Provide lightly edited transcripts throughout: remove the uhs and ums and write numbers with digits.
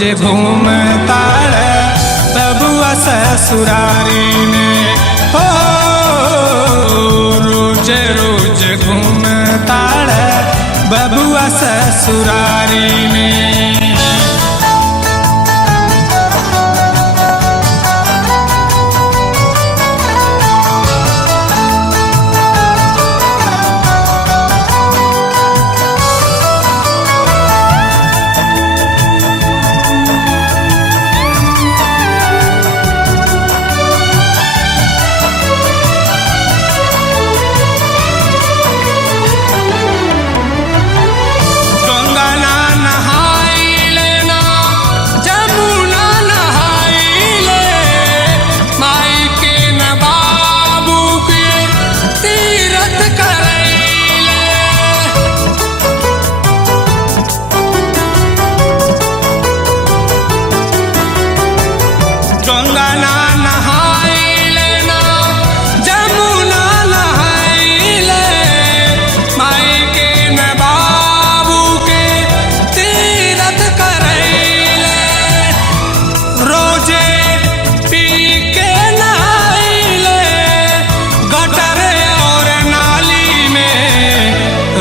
रोज घूमताड़ बबुआ ससुरारी में हो। रोज रोज घूमताड़ बबुआ ससुरारी में।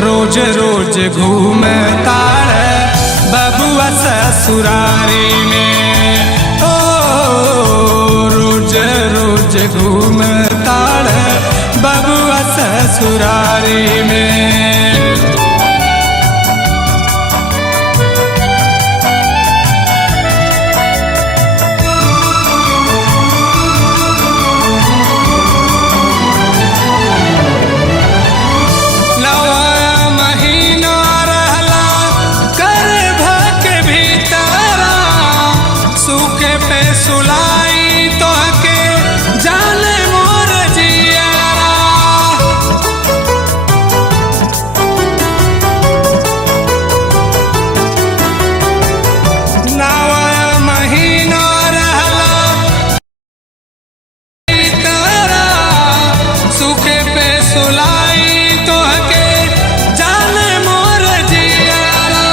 रोज रोज घूमताड़ बबुआ ससुरारी में ओ। रोज रोज घूमताड़ बबुआ ससुरारी में। सुलाई तो के जाने मोर जियारा नवा महीना रहला तारा सूखे पे सुलाई तो के जाने मोर जियारा।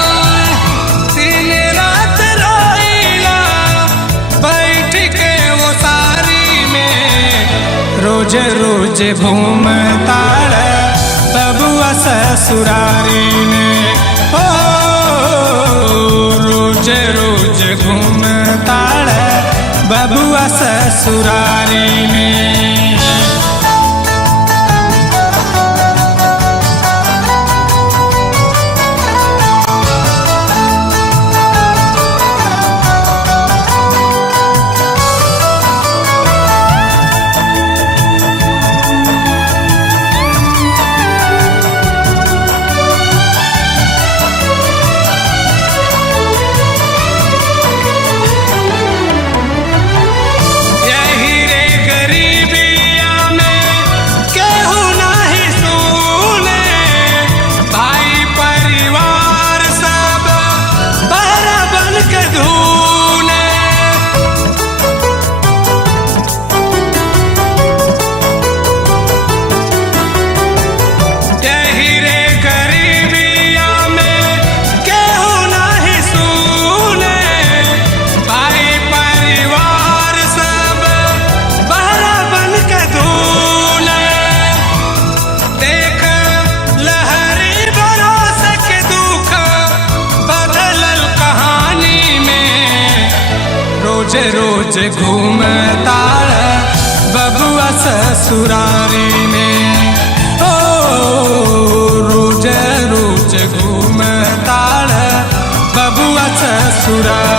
दिन रात रोइला बैठ के वो सारी में। रोज रोज घूमताड़ बबुआ ससुरारी में ओ। रोज रोज घूमताड़ बबुआ ससुरारी में। रोज रोज घूमताड़ बबुआ ससुरारी में ओ। रोज रोज घूमताड़ बबुआ ससुरारी।